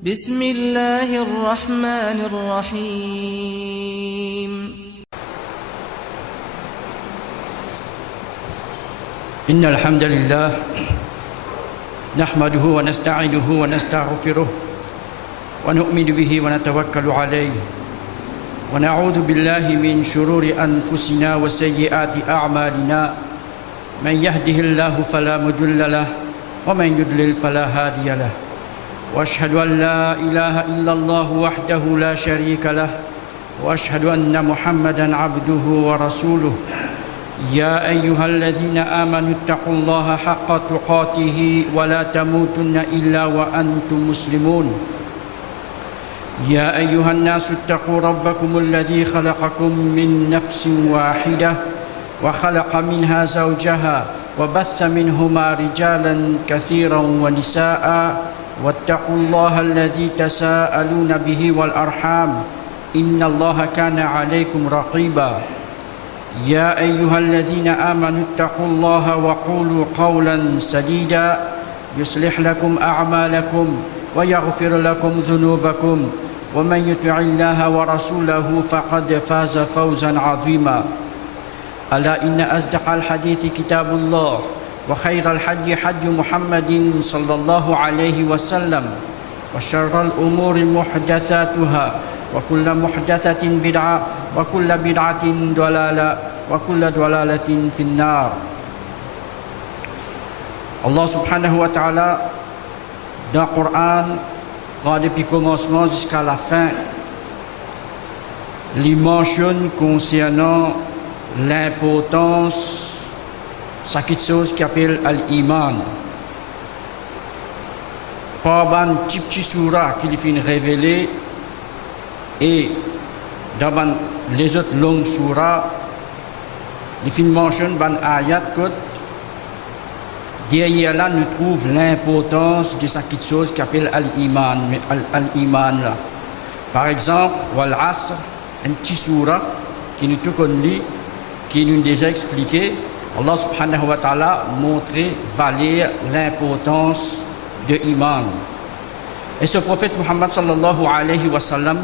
بسم الله الرحمن الرحيم إن الحمد لله نحمده ونستعينه ونستغفره ونؤمن به ونتوكل عليه ونعوذ بالله من شرور أنفسنا وسيئات أعمالنا من يهده الله فلا مضل له ومن يضلل فلا هادي له وأشهد أن لا إله إلا الله وحده لا شريك له وأشهد أن محمدا عبده ورسوله يا أيها الذين آمنوا اتقوا الله حق تقاته ولا تموتن إلا وأنتم مسلمون يا أيها الناس اتقوا ربكم الذي خلقكم من نفس واحدة وخلق منها زوجها وبث منهما رجالا كثيرا ونساء واتقوا الله الذي تساءلون به والأرحام إن الله كان عليكم رقيبا يا أيها الذين آمنوا اتقوا الله وقولوا قولا سديدا يصلح لكم أعمالكم ويغفر لكم ذنوبكم ومن يطع الله ورسوله فقد فاز فوزا عظيما ألا إن أصدق الحديث كتاب الله وخير الحج حج محمد صلى الله عليه وسلم وشر الأمور محدثاتها وكل محدثة بدعة وكل بدعة ضلالة وكل ضلالة في النار. Allah subhanahu wa ta'ala dans le Coran, quand depuis le commencement jusqu'à la fin, il mentionne concernant l'importance de quelque chose qui appelle al-iman. Par un petit surah qu'il finit révéler et dans les autres longues surahs, il finit mentionne ban ayat que derrière là nous trouve l'importance de cette chose qui appelle al-iman. Al-iman là. Par exemple, wal asr, un petit surah qui nous tout connu, qui nous déjà expliqué. Allah subhanahu wa ta'ala montrait valer l'importance de l'iman. Et ce prophète Muhammad sallallahu alayhi wa sallam,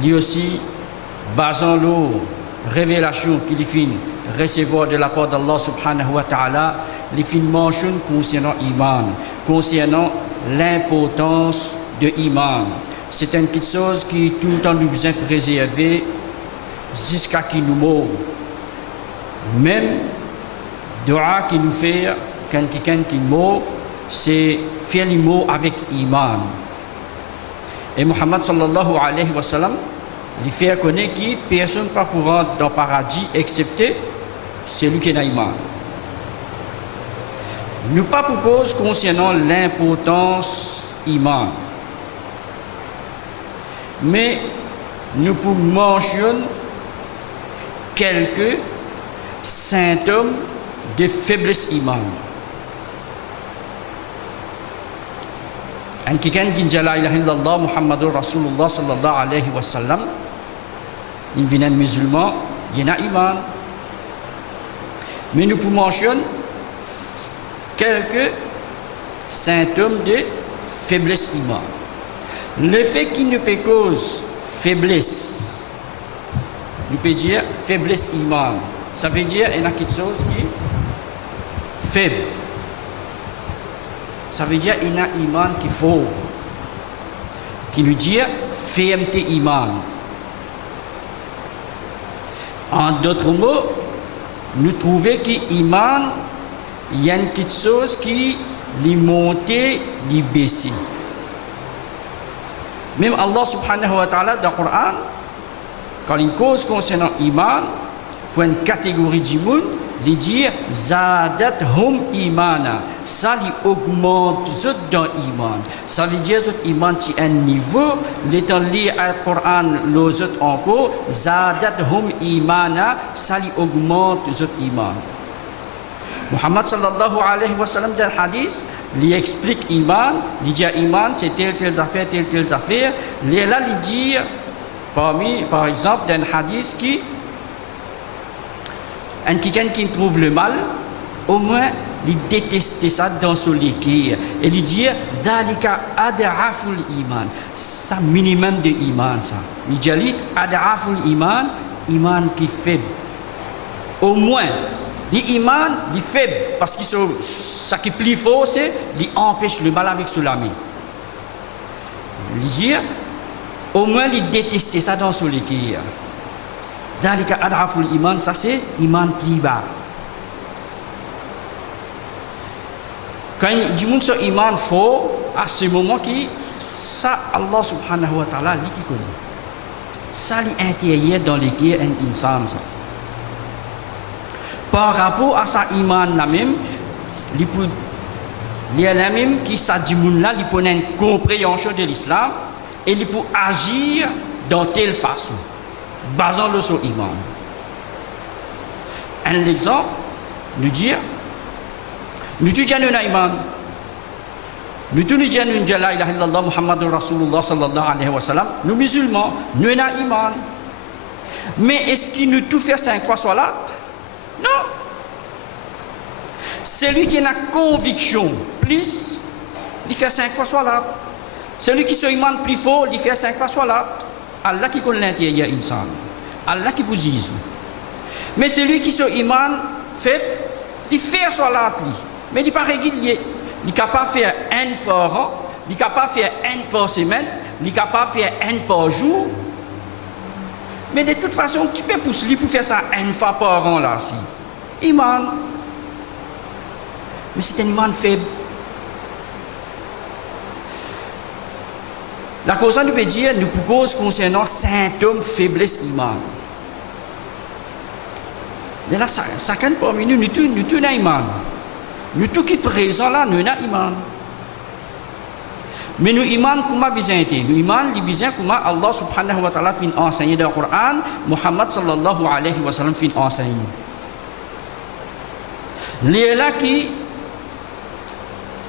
lui aussi, basant l'eau, révélation qu'il fit recevoir de la part d'Allah subhanahu wa ta'ala, il fit mention concernant l'iman, concernant l'importance de l'iman. C'est une petite chose qui tout le temps nous besoin préserver jusqu'à qu'il nous meure. Même dua qui nous fait quand quelqu'un qui meurt, c'est faire les mots avec iman. Et Muhammad sallallahu alayhi wa sallam, il fait connaître que personne pas courant dans le paradis excepté celui qui a iman. Nous pas propose concernant l'importance iman. Mais nous pouvons mentionner quelques symptômes de faiblesse iman. Un quelqu'un qui dit la ilaha illallah Muhammadur Rasulullah sallallahu alayhi wa sallam, il vient un musulman, il a iman. Mais nous pouvons mentionner quelques symptômes de faiblesse iman. Le fait qu'il ne peut cause faiblesse, nous peut dire faiblesse iman. Ça veut dire qu'il y a quelque chose qui est faible. Ça veut dire qu'il y a un iman qui est faux. Qui nous dit fermeté iman. En d'autres mots, nous trouvons que l'iman, il y a quelque chose qui est monté, qui est baissé. Même Allah subhanahu wa ta'ala dans le Coran, quand il cause concernant l'iman, pour une catégorie du monde, il dit zadat hum imana, ça lui augmente dans l'iman. Ça veut dire que l'iman est un niveau, l'étant lié à le Coran, les autres encore, zadat hum imana, ça lui augmente l'iman. Muhammad sallallahu alayhi wa sallam dans le hadith, il explique iman, il dit iman c'est telle affaire. Là il dit par exemple dans le hadith qui un quelqu'un qui trouve le mal, au moins il détestait ça dans son équerre. Et il dit, Dalika ad'aful iman. Ça minimum de iman, ça. Il dit, ad'aful iman, iman qui est faible. Au moins, l'iman, il est faible. Parce que ça qui est plus fort, c'est qu'il empêche le mal avec Soulami. Il dit, au moins, il détestait ça dans son équerre. Dalika ad'aful iman, ça c'est iman plus bas. Quand il dit que iman fort, à ce moment qui ça Allah subhanahu wa ta'ala lui qui connaît. Ça l'intérieur dans l'équerre un insan. Par rapport à sa iman là même, il y a la même qui ça dit là, il peut une compréhension de l'islam et il peut agir dans telle façon. Basant le sur iman. Un exemple, nous dire, nous disons iman. Nous disons la ilaha illallah Muhammadur Rasulullah sallallahu alayhi wa sallam. Nous musulmans, nous avons iman. Mais est-ce qu'il nous tout fait 5 fois salat? Non. Celui qui a conviction plus, il fait 5 fois salat. Celui qui se iman plus fort, il fait 5 fois salat. Allah qui connaît l'intérieur insan. Allah qui vous dit. Mais celui qui se iman fait, il fait salat lui. Mais il n'est pas régulier. Il n'est capable de faire un par an, il est capable de faire un par semaine, il est capable de faire un par jour. Mais de toute façon, qui peut pousser pour faire ça une fois par an là si? Iman. Mais c'est un iman faible. La cause nous peut dire, nous cause concernant symptômes faiblesse iman. De là, chacun parmi nous, nous avons iman. Nous tout qui est présent là, nous avons iman. Mais nous iman comment besoin été? Nous iman les besoin comment Allah subhanahu wa ta'ala fin enseigné dans le Coran, Muhammad sallallahu alayhi wa sallam fin enseigné. Les là qui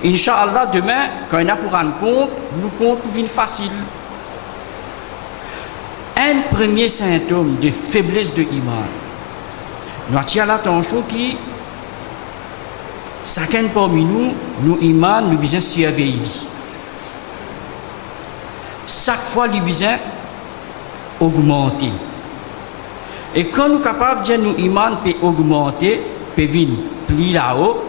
Inch'Allah, demain, quand on a pour rendre compte, nous compte vient facile. Un premier symptôme de faiblesse de iman. Nous attirons l'attention qui, chacun parmi nous iman, nous besoin surveiller. Chaque fois, nous besoin augmenter. Et quand nous sommes capables de dire nous iman peut augmenter, peut venir plus là-haut,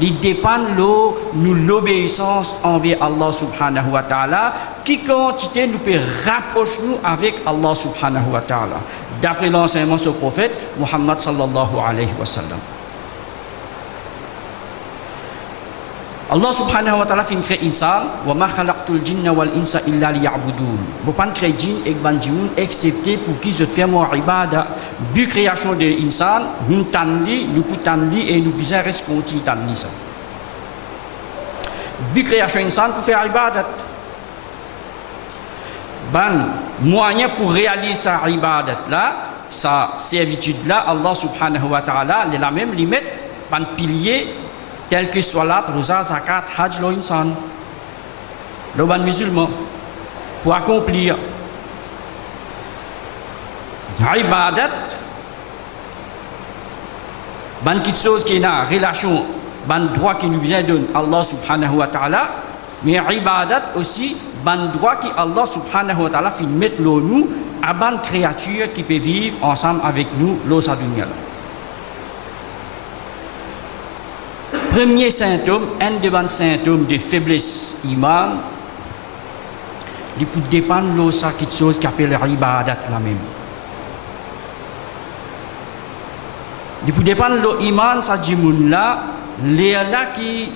il dépend de l'obéissance envers Allah subhanahu wa ta'ala, qui quantité nous peut rapprocher nous avec Allah subhanahu wa ta'ala, d'après l'enseignement de ce prophète Muhammad sallallahu alayhi wa sallam. Allah subhanahu wa ta'ala fin créé insan, wa ma khalaqtul jinna wal insa illa liya'budun. Vous pas créer djinn et bandioun excepté pour qu'ils se fassent mon ibada. Bu création de insan, nous tanli, nous poutanli et nous bizarre reste conti tanli ça. Bu création insan pour faire ibadat. Ban moyen pour réaliser sa ibadat là, sa servitude là, Allah subhanahu wa ta'ala, la même limite, ban pilier tel que salat, rosa, zakat, hajj, lo insan, le ban musulman, pour accomplir ibadat, ban quelque chose qui a relation, ban droit qui nous vient de Allah subhanahu wa ta'ala, mais ibadat aussi, ban droit qui Allah subhanahu wa ta'ala fait mettre nous à ban créature qui peut vivre ensemble avec nous, l'eau sa dunya. Premier symptôme, un des symptômes de faiblesse iman, il peut dépendre de quelque chose qui appelle ibadat la même. Il peut dépendre de l'iman, ça dit là, les là qui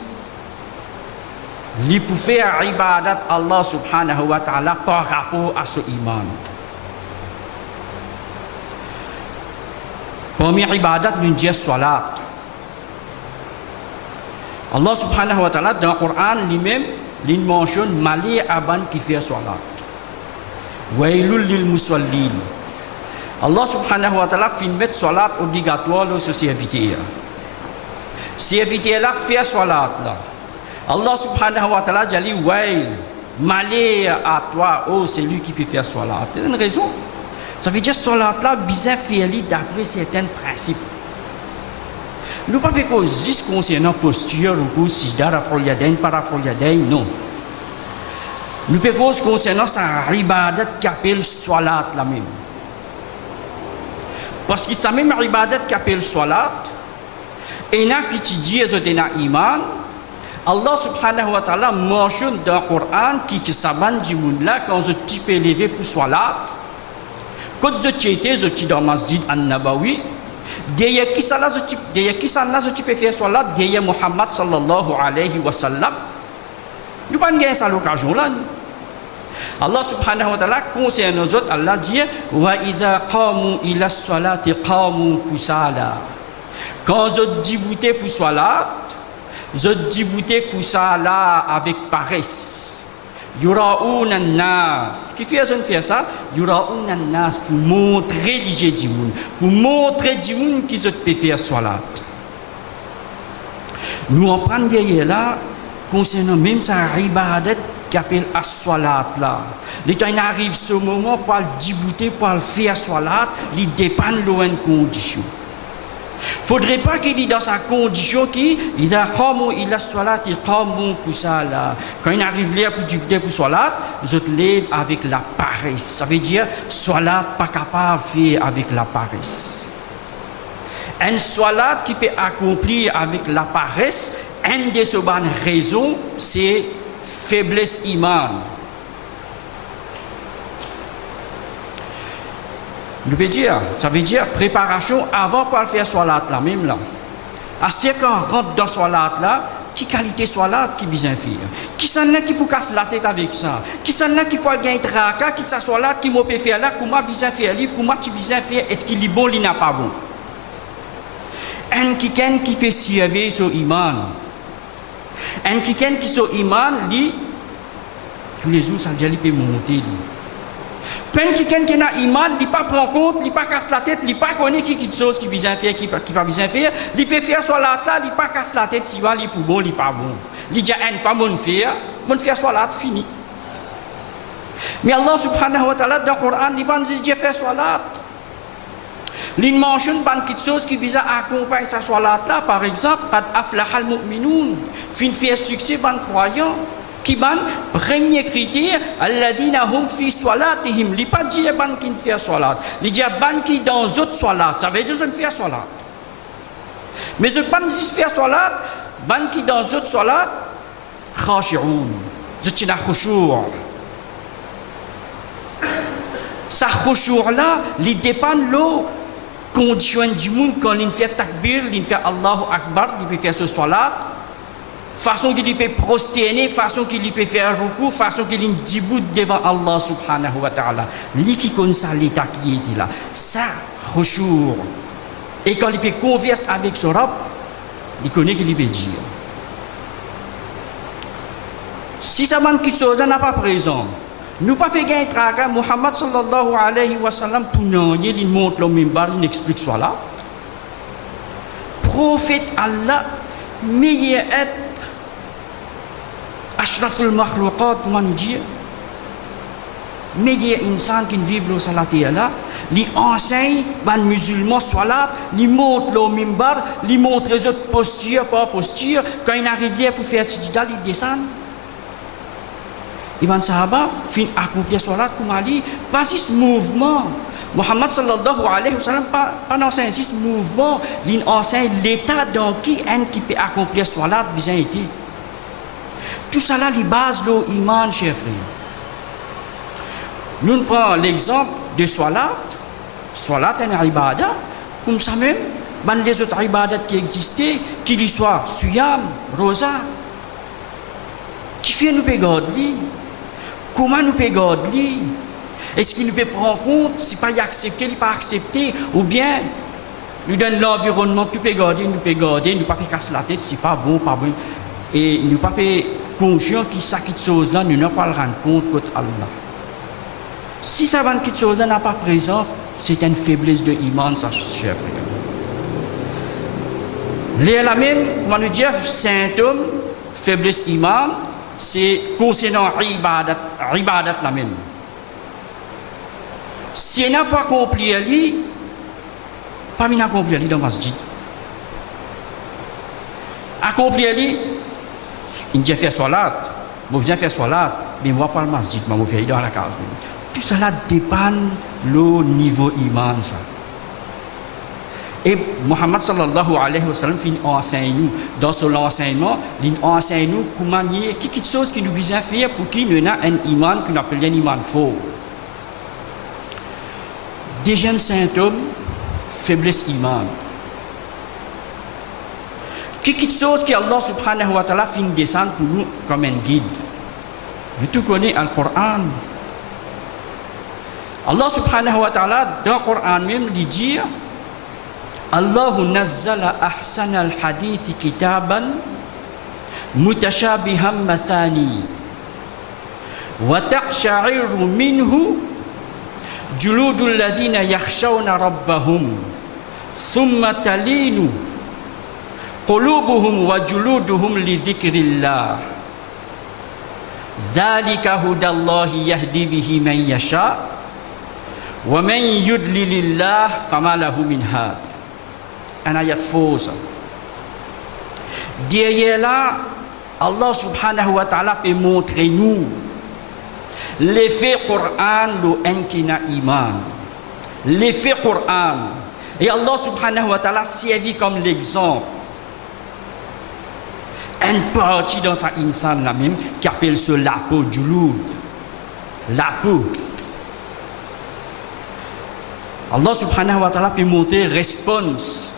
peut faire ibadat Allah subhanahu wa ta'ala par rapport à ce iman. Premier ibadat, nous disons salat. Allah subhanahu wa ta'ala dans le Coran lui-même, il mentionne malé aban qui fait salat. Wailul lil musallin. Allah subhanahu wa ta'ala fait mettre salat obligatoire dans ce serviteur. Serviteur là fait salat là. Allah subhanahu wa ta'ala dit wail, malé à toi, oh c'est lui qui peut faire salat. C'est une raison. Ça veut dire salat là bizarre fait d'après certains principes. Nous ne pouvons pas cause juste concernant posture, ou sijda, raf'ul yadayn, pas raf'ul yadayn, non. Nous pouvons cause concernant sa ibadat qui appelle salat la même. Parce que sa même ibadat qui appelle salat, et n'a qui dit ezotena iman, Allah subhanahu wa ta'ala mentionne dans le Coran qui saban du monde là quand je type élevé pour salat, quand je étais dans le masjid an-Nabawi, derrière qui ça là je type faire salat derrière Muhammad sallallahu alayhi wa sallam. Nous pas gagner ça l'occasion là. Allah subhanahu wa ta'ala concerne nous autres, Allah dit wa idha qamu ila salati qamu kusala. Quand je déboutais pour salat, je déboutais kusala avec paresse. Yura'una nas. Qui fait ça? Yura'una nas pour montrer du monde, pour montrer du monde qui se peut faire salat. Nous en prenons derrière là concernant même sa ibadat qui appelle as-salat là. Le temps il arrive ce moment pour le débouter, pour le faire salat, il dépend de une condition. Faudrait pas qu'il dise dans sa condition qu'il a qamu ila salati qamu kusala. Quand il arrive là pour débouter pour salat, je te lève avec la paresse. Ça veut dire salat pas capable de faire avec la paresse. Un salat qui peut accomplir avec la paresse, une des raisons, c'est faiblesse iman. Ça veut dire préparation avant pour faire salat là même là. À ce qu'on rentre dans salat là, qui qualité salat qui bien faire? Qui s'en là qui faut casser la tête avec ça? Qui s'en là qui peut gagner traka, qui ça salat qui m'a peut faire là, comment bien faire lui, comment tu bien faire, est-ce qu'il est bon, il n'a pas bon? Un qui fait servir son iman. Un qui son iman, dit tous les jours ça déjà peut monter lui. Quand quelqu'un qui a iman, il ne prend pas compte, il ne casse la tête, il ne connaît qui chose qui bien faire, qui pas bien faire, il peut faire soit là, il ne casse la tête, si il est bon, il n'est pas bon. Il dit une femme, on fait soit là, fini. Mais Allah subhanahu wa ta'ala dans le Coran, il va dire faire soit là. Il mentionne pas quelque chose qui vise à accompagner sa soit là, par exemple, qad aflaha al-mu'minun, fin faire succès ban croyant. Qui ban premier critère alladina hum fi salatihim li pas dire ban qui fait salat li dit ban qui dans autres salat ça veut dire je ne fais salat mais je ban juste faire salat ban qui dans autres salat khashi'un je tiens khushu' ça khushu' là li dépend l'eau condition du monde quand il fait takbir il fait Allahu akbar il peut faire ce salat façon qu'il peut prosterner, façon qu'il peut faire recours, façon qu'il debout devant Allah subhanahu wa ta'ala. Lui qui connaît ça, l'état qui était là, ça, khushu'. Et quand il peut converser avec son Rabb, il connaît qu'il peut dire. Si ça manque quelque chose, n'a pas présent. Nous pas gagner traga Muhammad sallallahu alayhi wa sallam pour nous, il montre le mimbar, il explique ça là. Prophète Allah, meilleur être Ashraful makhluqat, comment nous dire? Meilleur insan qui vit le salat là, li enseigne ban musulman salat, li montre le mimbar, li montre les autres postures par posture, quand il arrive pour faire sijda, il descend. Ibn Sahaba fin accomplir salat comme Ali, pas ce mouvement. Muhammad sallallahu alayhi wa sallam pas enseigne ce mouvement, il enseigne l'état dans qui peut accomplir salat bien été. Tout ça là, les bases de l'iman, chers frères. Nous prenons l'exemple de salat. Salat est une ibadah. Comme ça même, les autres ibadats qui existaient, qu'il y soit suyam, rosa. Qui fait nous garder? Comment nous garder? Est-ce qu'il nous peut prendre compte? Si pas y accepter, il pas accepter, ou bien nous donne l'environnement, tu peux garder, nous ne pas casser la tête, c'est pas bon, pas bon. Et nous pas conscient que ça quelque chose là nous n'avons pas le rendre compte contre Allah. Si ça va quelque chose là n'a pas présent, c'est une faiblesse de iman, ça cher frère. Les la même, comment nous dire symptôme faiblesse iman, c'est concernant ibadat la même. Si on n'a pas accompli ali, pas bien accompli ali dans le masjid. accomplir, il dit faire salat, moi besoin faire salat, mais moi pas le masjid, moi faire dans la case. Tout cela dépend le niveau iman ça. Et Muhammad sallallahu alayhi wa sallam enseigne nous, dans son enseignement, il enseigne nous comment quelque chose qui nous besoin faire pour qu'il y ait un iman qu'on appelle un iman faux. Déjà un symptôme, faiblesse iman. Quelque chose que Allah subhanahu wa ta'ala fait descendre pour nous comme un guide. Vous tout connaissez le Coran. Allah subhanahu wa ta'ala dans le Coran même il dit Allah nazzala ahsana al-hadith kitaban mutashabihan mathani wa taqsha'iru minhu juludul ladhina yakhshawna rabbahum thumma talinu qulubuhum wa juluduhum li dhikrillah dhalika hudallahi yahdi bihi man yasha wa man yudlilillah fama lahu min had. Un ayat faux. Derrière là, Allah subhanahu wa ta'ala peut montrer nous l'effet Coran, l'enkina iman. L'effet Coran. Et Allah subhanahu wa ta'ala servi comme l'exemple. Une partie dans sa insan là même qui appelle ce la peau du lourd. La peau. Allah subhanahu wa ta'ala peut montrer réponse.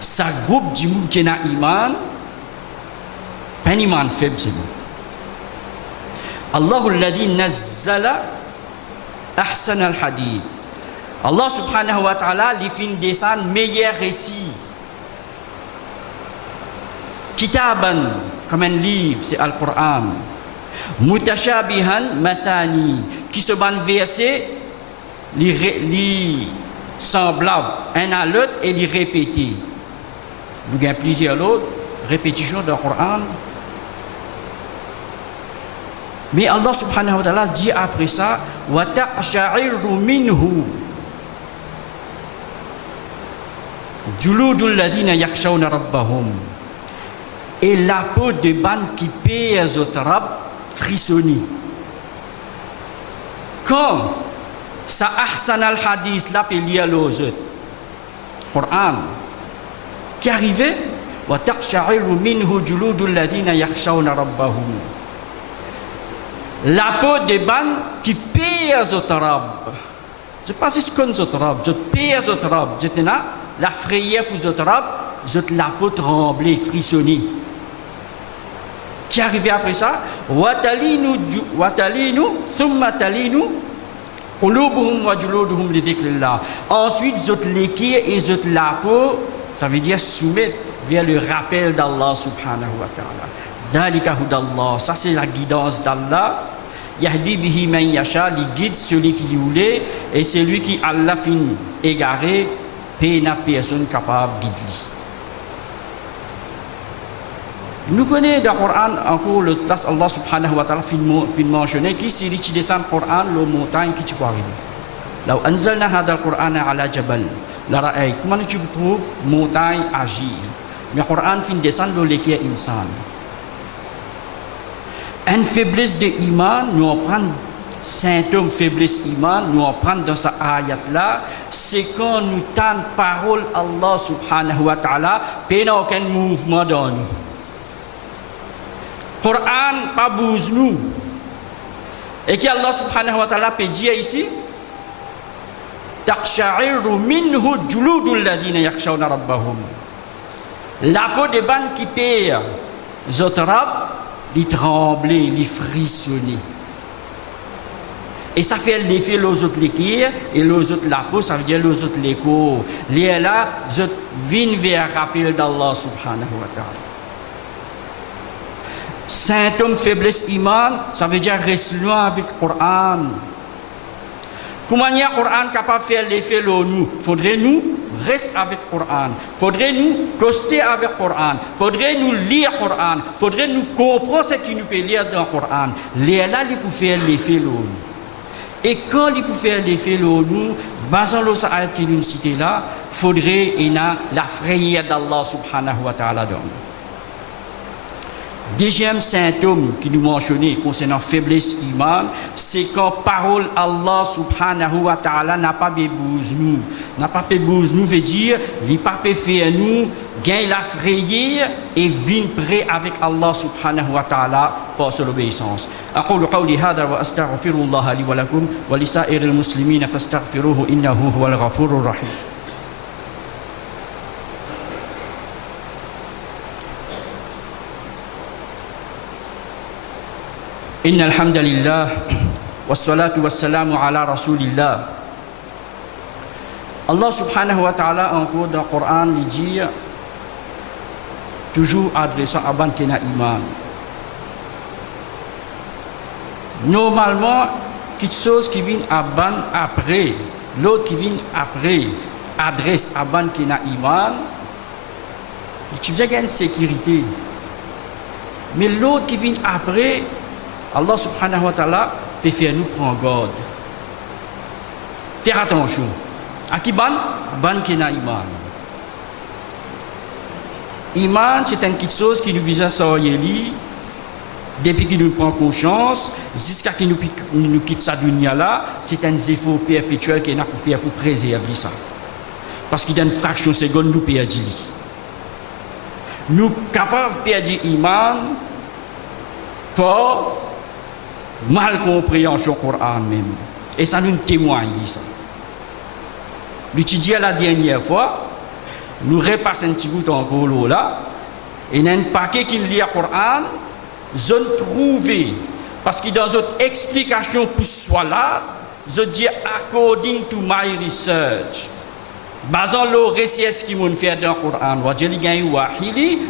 Sa groupe du monde qui n'a iman, pas un iman faible c'est nous. Allah alladhi nazzala ahsan al-hadith. Allah subhanahu wa ta'ala lui fait descendre meilleur récit. Kitaban, comme un livre, c'est Al-Qur'an. Mutashabihan mathani, qui se ban verset, li semblable un à l'autre et li répété. Nous avons plusieurs autres répétitions dans le Coran. Mais Allah subhanahu wa ta'ala dit après ça wa taqsha'iru minhu juludul ladina yakhshawna rabbahum. Et la peau de ban qui pèse au trab frissonne. Quand ça ahsan al-hadith là peut lire l'autre Coran qui arrivait wa taqsha'iru minhu juludul ladina yakhshawna rabbahum. La peau des ban qui pèse au tarab. Je ne sais pas si c'est ce tarab, je pèse au tarab. J'étais là, la frayeur pour le tarab, je la peau tremblée, frissonnée. Qui arrivait après ça watalinu thumma talinu qulubuhum wa juluduhum li dhikrillah. Ensuite, je l'équille et je la peau, ça veut dire soumettre vers le rappel d'Allah subhanahu wa ta'ala. Dhalika hudallah, ça c'est la guidance d'Allah. Yahdi bihi man yasha, il guide celui qui voulait, et c'est lui qui Allah fin égaré, pena personne capable de guider. Nous connaissons dans le Coran encore le place Allah subhanahu wa ta'ala fin mentionné qui c'est qui descend le Coran, la montagne qui tu peux arriver. Là anzalna hada al-Qur'an ala jabal, la ra'ayt, comment tu trouves montagne agir. Mais le Coran fin descend le l'équerre insan. Une faiblesse de iman, nous apprenons symptôme faiblesse iman, nous apprenons dans cette ayat là, c'est quand nous tentons parole Allah subhanahu wa ta'ala, pas aucun mouvement dans nous. Coran pas bouge nous. Et que Allah subhanahu wa ta'ala peut dire ici, taqsha'iru minhu juludul ladina yakhshawna rabbahum. La peau des bandes qui perd, zotrab, il trembler, il frissonner. Et ça fait l'effet les autres l'équire et les autres la peau, ça veut dire les autres l'écho. Les là, je viens vers rappel d'Allah subhanahu wa ta'ala. Symptôme faiblesse iman, ça veut dire reste loin avec le Coran. Comment est le Coran capable de faire l'effet de nous? Faudrait nous rester avec le Coran. Faudrait nous coster avec le Coran. Faudrait nous lire le Coran. Faudrait nous comprendre ce qu'il nous peut lire dans le Coran. Les là, il peut faire l'effet de nous. Et quand il peut faire l'effet de nous, basant le ayat qui nous cite là, faudrait la frayeur d'Allah subhanahu wa ta'ala dans nous. Deuxième symptôme qui nous mentionnait concernant faiblesse iman, c'est quand parole Allah subhanahu wa ta'ala n'a pas bébouse nous. N'a pas bébouse nous veut dire, il n'a pas fait nous, gagne la frayeur et vient près avec Allah subhanahu wa ta'ala par son obéissance. أقول قولي هذا وأستغفر الله لي ولكم ولسائر المسلمين فاستغفروه إنه هو الغفور الرحيم. إن الحمد لله والصلاة والسلام على رسول الله. Allah subhanahu wa ta'ala encore dans le Coran il dit toujours adressant à ban qui n'a iman. Normalement, quelque chose qui vient à ban après, l'autre qui vient après, adresse à ban qui n'a iman, tu viens gagner une sécurité. Mais l'autre qui vient après, Allah subhanahu wa ta'ala peut faire nous prendre garde. Faire attention. À qui ban? Ban qui n'a iman. Iman, c'est une petite chose qui nous vise à sortir depuis qu'il nous prend conscience, jusqu'à qu'il nous quitte sa dunya là, c'est un effort perpétuel qu'il a pour faire pour préserver ça. Parce qu'il y a une fraction de seconde, nous perdons. Nous sommes capables de perdre l'iman pour mal compréhension du Coran même. Et ça nous témoigne de ça. L'utiliser la dernière fois, nous repassons un petit bout encore là, et il y a un paquet qui lit le Coran, zone trouvée, parce que dans une explication pour soi là, je dis according to my research, basant le recherche qui m'ont fait dans le Coran,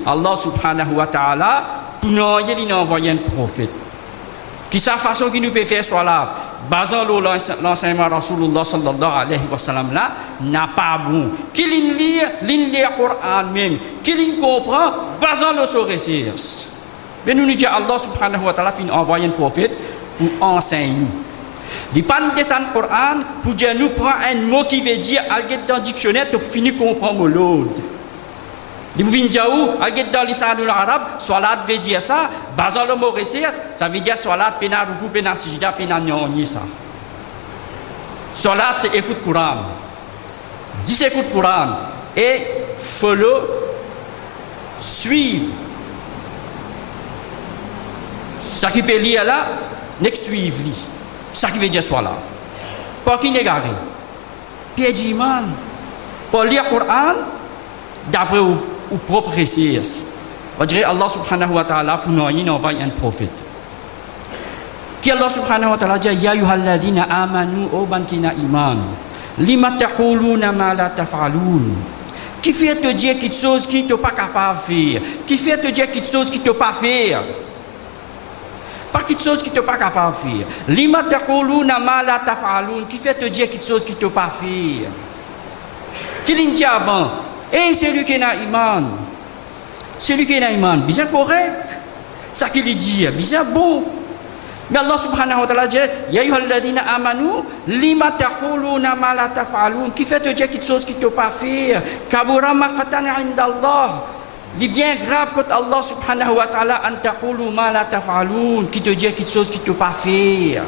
Allah subhanahu wa ta'ala, pour nous envoyer un prophète. Qui sa façon qui nous peut faire soit là, basant l'enseignement Rasulullah sallallahu alayhi wa sallam là, n'a pas bon. Qui lit le Coran même, qui comprend, basant le sur recherche. Mais nous disons Allah subhanahu wa ta'ala fin envoyer un prophète pour enseigner nous. Il pas nous descendre le Coran pour dire nous prend un mot qui veut dire alget dans le dictionnaire pour finir comprendre l'autre. Il veut dire où alget dans l'islam arabe, salat veut dire ça, basant le mot recherche, ça veut dire salat pena ruku pena sijda pena nyonyi ça. Salat c'est écoute Coran. Dis écoute Coran et follow suivre. Ça qui peut lire là, n'est que suivre. Ça qui veut dire soit là. Pour qui n'est garé. Puis dit man, pour lire le Coran, d'après ou propre recherche. On dirait Allah subhanahu wa ta'ala pour nous envoyer un prophète. Qui Allah subhanahu wa ta'ala dit ya ayyuhalladhina amanu o bankina iman lima taquluna ma la taf'alun. Qui fait te dire quelque chose qui tu pas capable de faire, qui fait te dire quelque chose qui tu pas faire. Pas quelque chose qui tu pas capable de faire. Lima taquluna ma la taf'alun, qui fait te dire quelque chose qui tu pas faire. Qui l'a dit avant? Et celui qui n'a iman, celui qui n'a iman, bien correct. Ça qu'il dit, bien bon. Mais Allah subhanahu wa ta'ala dit, ya ayyuhalladhina amanu, lima taquluna ma la taf'alun, qui fait te dire quelque chose qui tu pas faire. Kabura maqatan 'inda Allah. Il est bien grave quand Allah subhanahu wa ta'ala an taqulu ma la taf'alun, qui te dit quelque chose qui tu pas faire.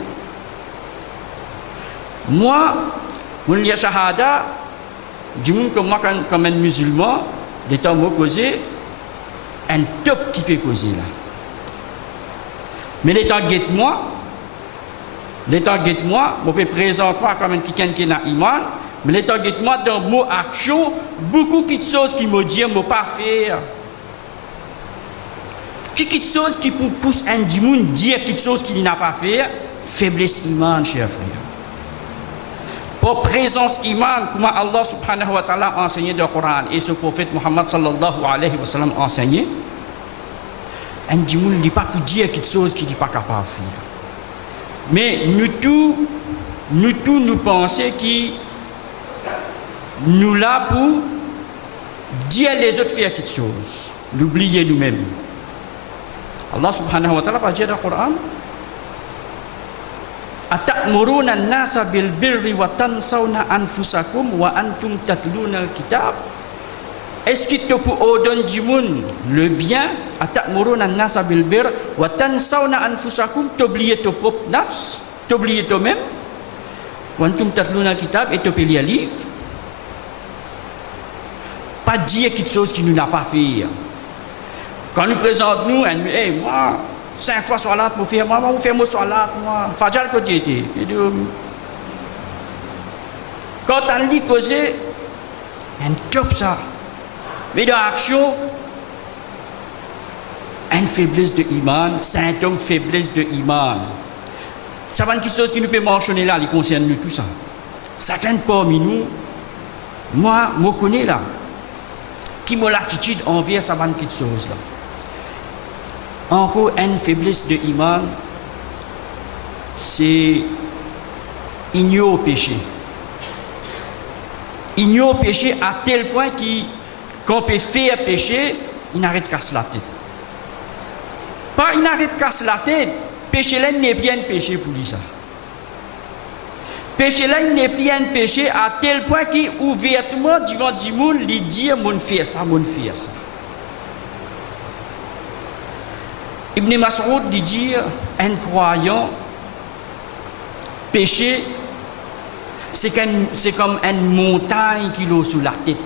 Moi, mon liya shahada, du monde comme moi, comme un musulman, l'état mot causé, un top qui peut causer là. Mais l'état guette-moi, je peux présenter moi comme un quelqu'un qui n'a iman, mais l'état guette-moi dans mot action, beaucoup de choses qui me disent, ne pas faire. Quelque chose qui pousse un dimoun dire quelque chose qu'il n'a pas fait, faiblesse iman, cher frère. Pour présence iman, comment Allah subhanahu wa ta'ala a enseigné dans le Coran et ce prophète Muhammad sallallahu alayhi wa sallam a enseigné, un dimoun ne dit pas pour dire quelque chose qu'il n'est pas capable de faire. Mais nous pensons que nous là pour dire les autres faire quelque chose, l'oublier nous-mêmes. Allah subhanahu wa ta'ala va dire dans le Coran, Atamuruna an-nasa bil birri wa tansawna anfusakum wa antum tatluna al-kitab. est-ce qu'il te peut ordonner du monde le bien, atamuruna an-nasa bil birr wa tansawna anfusakum, t'oublier ton propre nafs, t'oublier toi-même, wa antum tatluna al-kitab, et t'oublier le livre. Pas dire quelque chose qui nous n'a pas fait. Quand nous présentons nous, elle dit, hey, moi, 5 fois salat pour faire, moi, on fait mon salat, moi, Fajr côté était. Quand on dit causer, un top ça. Mais dans l'action, une faiblesse de iman, symptôme faiblesse de iman. Ça va être quelque chose qui nous peut mentionner là, qui concerne nous tout ça. Certains parmi nous, moi, je connais là, qui m'ont l'attitude envers ça va être quelque chose là. Encore une faiblesse de iman, c'est ignorer le péché. Ignorer le péché à tel point qu'on peut faire péché, il n'arrête de casser la tête. Pas il n'arrête de casser la tête, péché là n'est plus un péché pour lui ça. Péché là il n'est plus un péché à tel point qu'ouvertement devant du monde, il dit mon faire ça, mon faire ça. Ibn Mas'ud dit un croyant, péché, c'est comme une montagne qui l'eau sous la tête.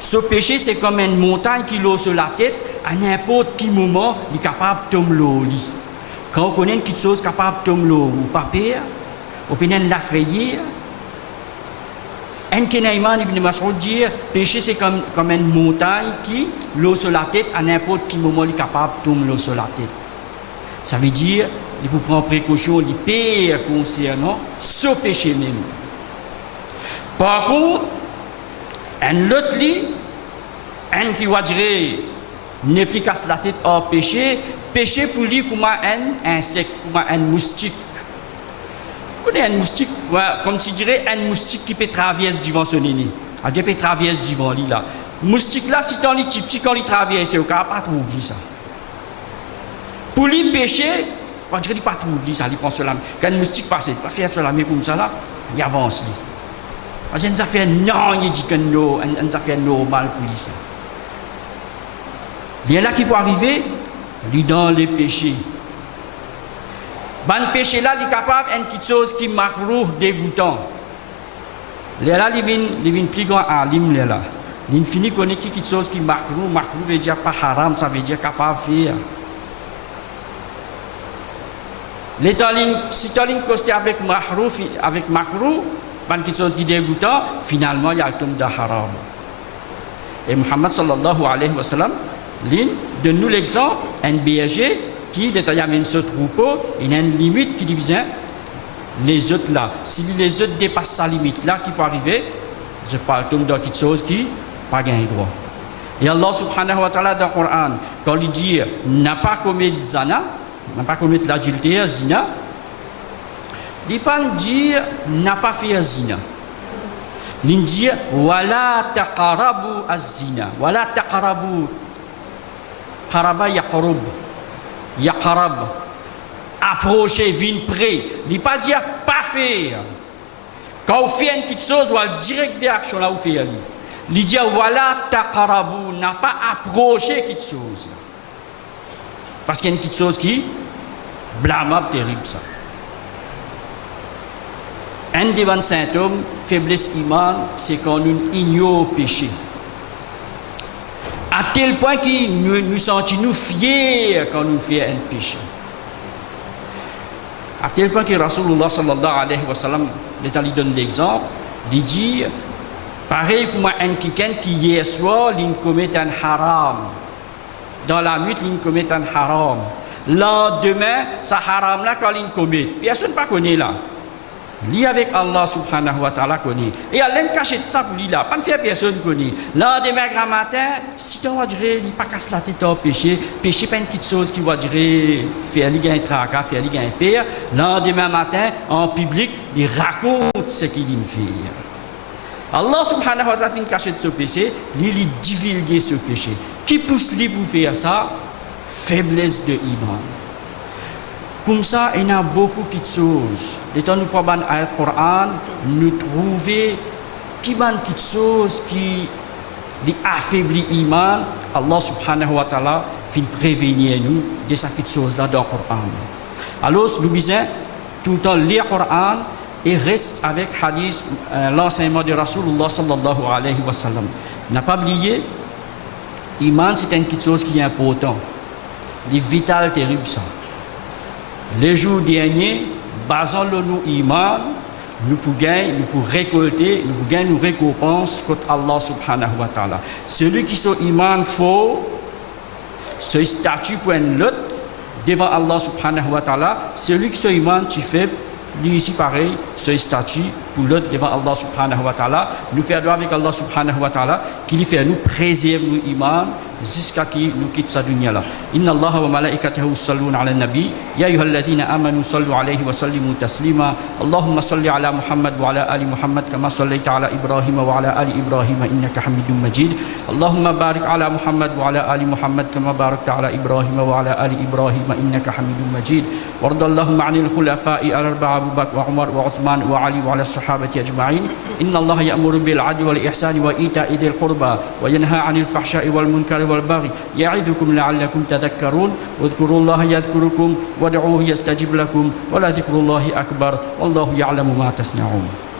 Ce péché, c'est comme une montagne qui l'eau sur la tête, à n'importe quel moment, il est capable de tomber l'eau. Quand on connaît quelque chose capable de tomber l'eau, ou pas pire, on peut la frayer. Un Kenaïman Ibn Mas'ud dit, péché c'est comme une montagne qui, l'eau sur la tête, à n'importe quel moment, il est capable de tomber l'eau sur la tête. Ça veut dire, il faut prendre précaution, il pire concernant ce péché même. Par contre, un autre lit, un qui va dire, ne plus casse la tête hors péché, péché pour lui comme un insecte, comme un moustique. Vous connaissez un moustique, comme si je dirais un moustique qui peut traverser devant son nez. Il peut traverser devant lui là. Moustique là, si tu es petit, quand il traverse, il ne peut pas trouver ça. Pour lui péché, on dirait qu'il ne peut pas trouver ça, il prend sur la main. Quand un moustique passe, il va faire sur la main comme ça là, il avance. C'est une affaire non, il dit que non, une affaire normale pour lui ça. Il y a là qui peut arriver, il dans les péchés. Le péché là, il est capable d'une petite chose qui makrouh dégoûtant. Il là, il vient plus grand alim là. Il finit connaître quelque chose qui makrouh veut dire pas haram, ça veut dire capable de faire. Si tu as costé avec makrouh, quelque chose qui est dégoûtant, finalement il y a le tombe de haram. Et Muhammad sallallahu alayhi wa sallam donne-nous l'exemple, un berger qui amène ce troupeau, il y a une limite qui divise les autres là. Si les autres dépassent sa limite là, qui peut arriver, je parle tombe dans quelque chose qui n'a pas gagné droit. Et Allah subhanahu wa ta'ala dans le Coran, quand il dit n'a pas commis zina, n'a pas commis l'adultère, zina, il ne pas dire n'a pas fait zina. Il dit wala taqarabu az-zina, wala taqarabu qaraba yaqrub, yaqrab, approcher, venir près. Il ne pas dire pas faire. Quand vous faites une petite chose, vous allez direct vers l'action là où vous faites. Il dit wala taqarabu, n'a pas approché quelque chose. Parce qu'il y a une petite chose qui blâmable, terrible ça. Un des 20 symptômes, faiblesse iman, c'est quand nous ignorons le péché. À tel point que nous sentons fiers quand nous faisons un péché. À tel point que Rasulullah sallallahu alayhi wa sallam, l'État lui donne l'exemple, il dit, pareil comme un quelqu'un qui hier soir, il commet un haram. Dans la nuit, il commet un haram. Lendemain, ce haram là, quand il commet, personne ne connaît là. Lui avec Allah subhanahu wa ta'ala connaît. Et Allah cache ça pour lui là. Pas de faire personne connaît. Lendemain, grand matin, si tu vas dire, il pas casse la tête au péché. Péché pas une petite chose qui va dire, faire lui gagner tracas, faire lui gagner père. Lendemain matin, en public, il raconte ce qu'il fait. Allah subhanahu wa ta'ala fait cacher ce péché, il divulgue ce péché. Qui pousse lui pour faire ça? Faiblesse de iman. Comme ça, il y a beaucoup de choses. L'étant nous prenons l'ayat Coran, nous trouver qui ban quelque chose qui affaiblit l'iman, Allah subhanahu wa ta'ala fin prévenir nous de cette chose là dans le Coran. Alors nous besoin tout le temps lire le Coran et reste avec hadith, l'enseignement de Rasulullah sallallahu alayhi wa sallam. N'a pas oublié, l'iman c'est une chose qui est importante, c'est vital, terrible ça. Les jours derniers, basant le nous iman, nous pouvons gagner, nous pouvons récolter, nous pouvons gagner nos récompenses contre Allah subhanahu wa ta'ala. Celui qui son iman faux, ce statut pour un autre devant Allah subhanahu wa ta'ala, celui qui son iman tu fais, lui ici pareil, ce statut pour l'autre devant Allah subhanahu wa ta'ala, nous faire droit avec Allah subhanahu wa ta'ala, qui lui fait nous préserver nos iman jusqu'à qui nous quitte sa dunya là. Inna Allah wa malaikatahu yusalluna ala nabi ya ayyuhalladhina amanu sallu alayhi wa sallimu taslima. Allahumma salli ala Muhammad wa ala ali Muhammad kama sallaita ala Ibrahim wa ala ali Ibrahim innaka Hamidum Majid. Allahumma barik ala Muhammad wa ala ali Muhammad kama barakta ala Ibrahim wa ala ali Ibrahim innaka Hamidum Majid. Warda Allahumma 'anil khulafa'i al-arba'a Abu Bakr wa Umar wa Uthman wa Ali wa ala sahabati ajma'in. Inna Allah ya'muru bil 'adli wal ihsani wa ita'i dhil qurba wa yanha 'anil fahsha'i wal munkari والبغي يعظكم لعلكم تذكرون واذكروا الله يذكركم وادعوه يستجب لكم ولذكر الله أكبر والله يعلم ما تصنعون.